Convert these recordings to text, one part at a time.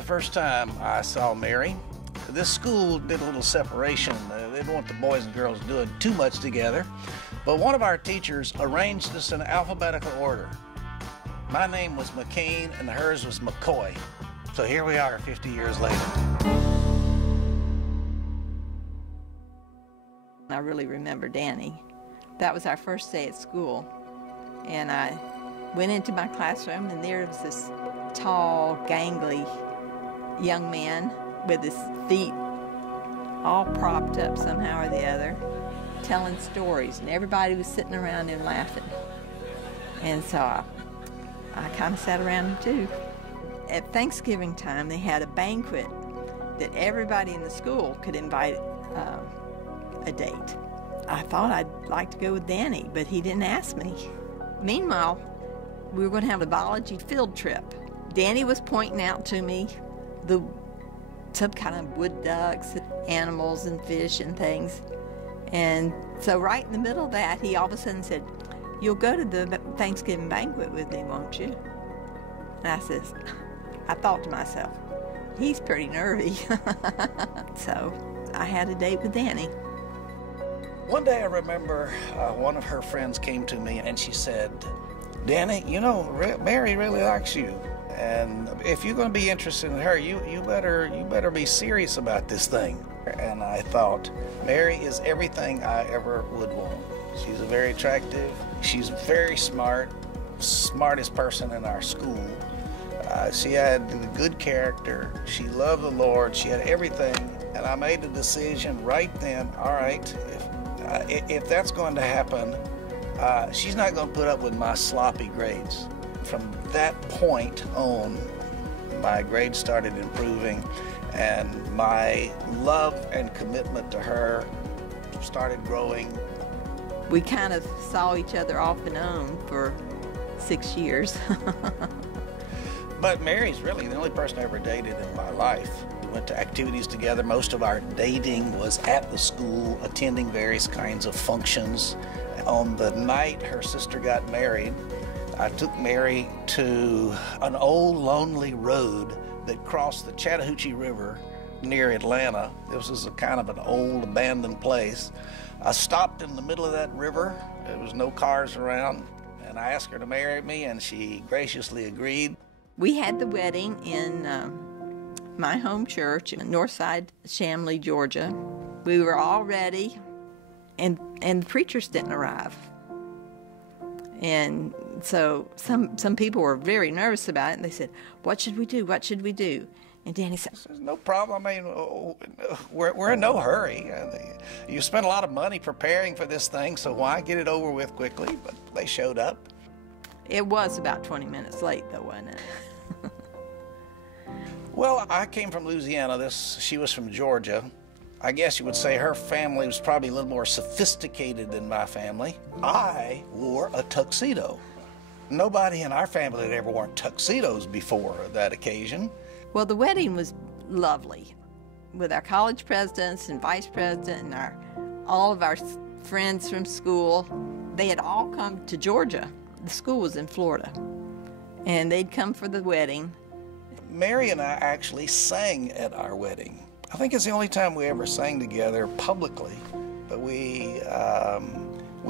the first time I saw Mary. This school did a little separation. They didn't want the boys and girls doing too much together. But one of our teachers arranged us in alphabetical order. My name was McCain and hers was McCoy. So here we are 50 years later. I really remember Danny. That was our first day at school. And I went into my classroom and there was this tall, gangly young man with his feet all propped up somehow or the other, telling stories, and everybody was sitting around him laughing. And so I kind of sat around him too. At Thanksgiving time, they had a banquet that everybody in the school could invite a date. I thought I'd like to go with Danny, but he didn't ask me. Meanwhile, we were going to have a biology field trip. Danny was pointing out to me some kind of wood ducks, animals and fish and things. And so right in the middle of that, he all of a sudden said, "You'll go to the Thanksgiving banquet with me, won't you?" And I thought to myself, he's pretty nervy. So I had a date with Danny. One day I remember one of her friends came to me and she said, "Danny, you know, Mary really likes you. And if you're going to be interested in her, you better be serious about this thing." And I thought, Mary is everything I ever would want. She's very attractive. She's very smart, smartest person in our school. She had good character. She loved the Lord. She had everything. And I made the decision right then, all right, if that's going to happen, she's not going to put up with my sloppy grades. From that point on, my grades started improving, and my love and commitment to her started growing. We kind of saw each other off and on for 6 years. But Mary's really the only person I ever dated in my life. We went to activities together. Most of our dating was at the school, attending various kinds of functions. On the night her sister got married, I took Mary to an old lonely road that crossed the Chattahoochee River near Atlanta. This was a kind of an old abandoned place. I stopped in the middle of that river. There was no cars around, and I asked her to marry me, and she graciously agreed. We had the wedding in my home church in Northside, Chamblee, Georgia. We were all ready, and the preachers didn't arrive. And so some people were very nervous about it, and they said, "What should we do? What should we do?" And Danny said, "No problem. I mean, we're in no hurry. You spent a lot of money preparing for this thing, so why get it over with quickly?" But they showed up. It was about 20 minutes late, though, wasn't it? Well, I came from Louisiana. She was from Georgia. I guess you would say her family was probably a little more sophisticated than my family. I wore a tuxedo. Nobody in our family had ever worn tuxedos before that occasion. Well, the wedding was lovely, with our college presidents and vice president and all of our friends from school. They had all come to Georgia. The school was in Florida, and they'd come for the wedding. Mary and I actually sang at our wedding. I think it's the only time we ever sang together publicly, but we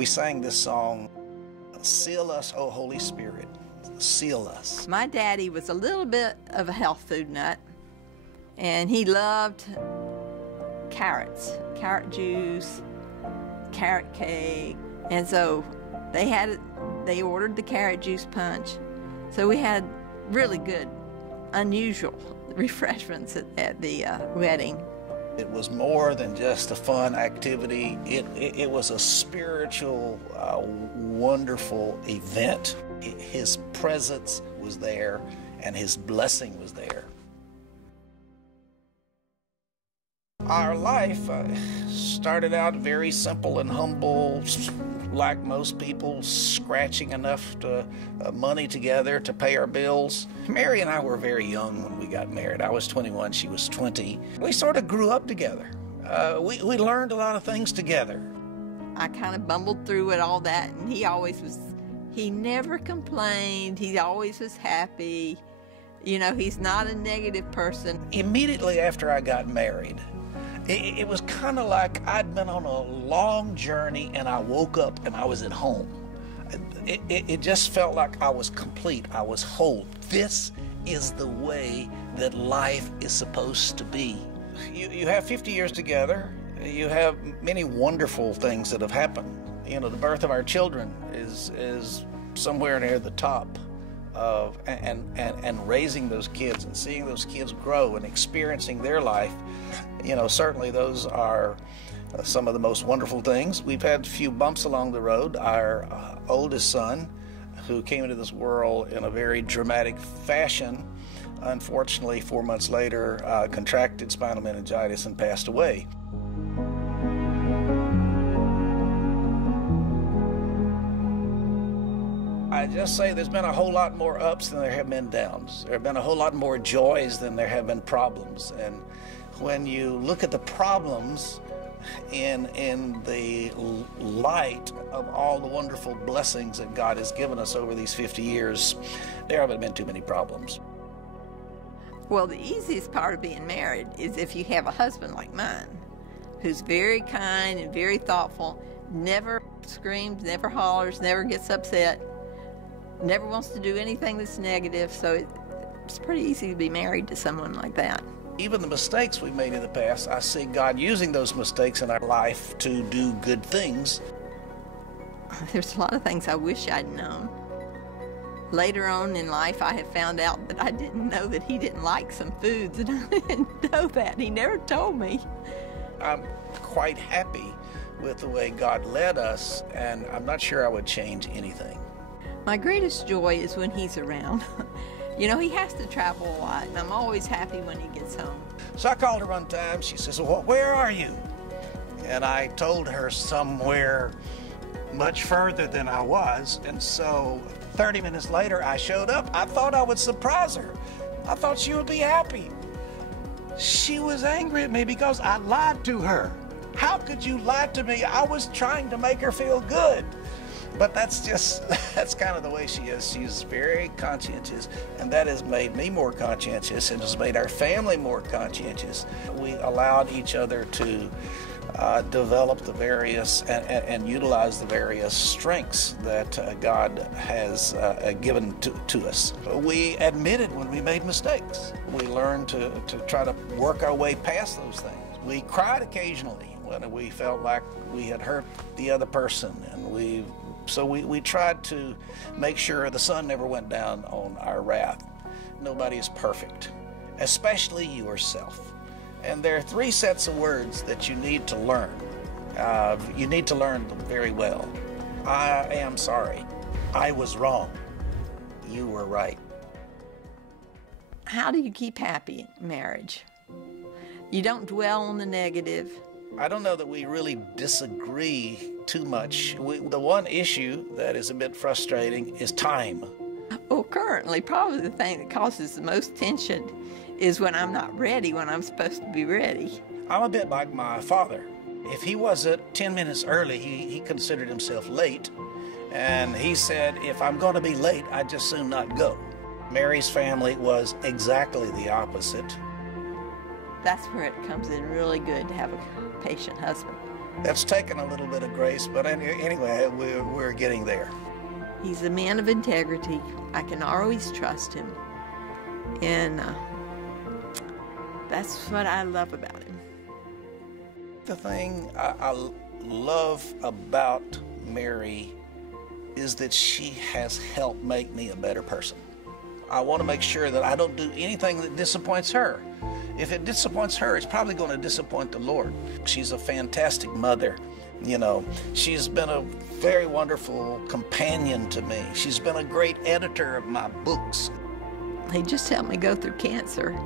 sang this song, "Seal Us, O Holy Spirit, Seal Us." My daddy was a little bit of a health food nut, and he loved carrots, carrot juice, carrot cake, and so they ordered the carrot juice punch. So we had really good, unusual refreshments at the wedding. It was more than just a fun activity. It was a spiritual, wonderful event. His presence was there, and his blessing was there. Our life started out very simple and humble, like most people, scratching enough money together to pay our bills. Mary and I were very young when we got married. I was 21, she was 20. We sort of grew up together. We learned a lot of things together. I kind of bumbled through it, all that, and he never complained. He always was happy. You know, he's not a negative person. Immediately after I got married, it was kind of like I'd been on a long journey and I woke up and I was at home. It just felt like I was complete. I was whole. This is the way that life is supposed to be. You have 50 years together. You have many wonderful things that have happened. You know, the birth of our children is somewhere near the top of, and raising those kids and seeing those kids grow and experiencing their life. You know, certainly those are some of the most wonderful things. We've had a few bumps along the road. Our oldest son, who came into this world in a very dramatic fashion, unfortunately 4 months later contracted spinal meningitis and passed away. I just say there's been a whole lot more ups than there have been downs. There have been a whole lot more joys than there have been problems. And when you look at the problems in the light of all the wonderful blessings that God has given us over these 50 years, there haven't been too many problems. Well, the easiest part of being married is if you have a husband like mine, who's very kind and very thoughtful, never screams, never hollers, never gets upset, never wants to do anything that's negative. So it's pretty easy to be married to someone like that. Even the mistakes we've made in the past, I see God using those mistakes in our life to do good things. There's a lot of things I wish I'd known. Later on in life, I have found out that I didn't know that he didn't like some foods, and I didn't know that. He never told me. I'm quite happy with the way God led us, and I'm not sure I would change anything. My greatest joy is when he's around. You know, he has to travel a lot, and I'm always happy when he gets home. So I called her one time. She says, well, where are you? And I told her somewhere much further than I was. And so 30 minutes later, I showed up. I thought I would surprise her. I thought she would be happy. She was angry at me because I lied to her. How could you lie to me? I was trying to make her feel good. But that's kind of the way she is. She's very conscientious, and that has made me more conscientious and has made our family more conscientious. We allowed each other to develop the various and utilize the various strengths that God has given to us. We admitted when we made mistakes. We learned to try to work our way past those things. We cried occasionally when we felt like we had hurt the other person, and we tried to make sure the sun never went down on our wrath. Nobody is perfect, especially yourself. And there are 3 sets of words that you need to learn. You need to learn them very well. I am sorry. I was wrong. You were right. How do you keep happy in marriage? You don't dwell on the negative. I don't know that we really disagree too much. The one issue that is a bit frustrating is time. Well, currently, probably the thing that causes the most tension is when I'm not ready, when I'm supposed to be ready. I'm a bit like my father. If he wasn't 10 minutes early, he considered himself late. And he said, if I'm going to be late, I'd just soon not go. Mary's family was exactly the opposite. That's where it comes in really good to have a patient husband. That's taken a little bit of grace, but anyway, we're getting there. He's a man of integrity. I can always trust him. And that's what I love about him. The thing I love about Mary is that she has helped make me a better person. I want to make sure that I don't do anything that disappoints her. If it disappoints her, it's probably going to disappoint the Lord. She's a fantastic mother. You know, she's been a very wonderful companion to me. She's been a great editor of my books. He just helped me go through cancer,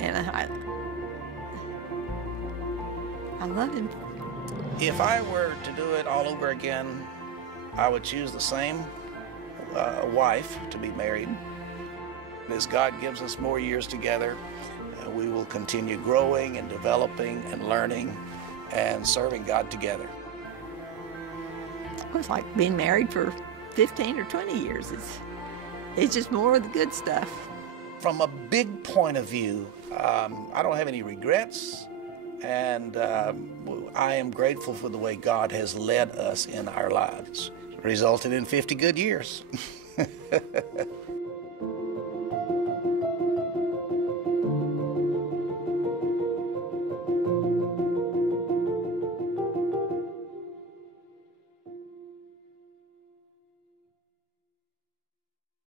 and I love him. If I were to do it all over again, I would choose the same wife to be married. As God gives us more years together, we will continue growing and developing and learning and serving God together. It's like being married for 15 or 20 years. It's just more of the good stuff. from a big point of view, I don't have any regrets, and I am grateful for the way God has led us in our lives. Resulted in 50 good years.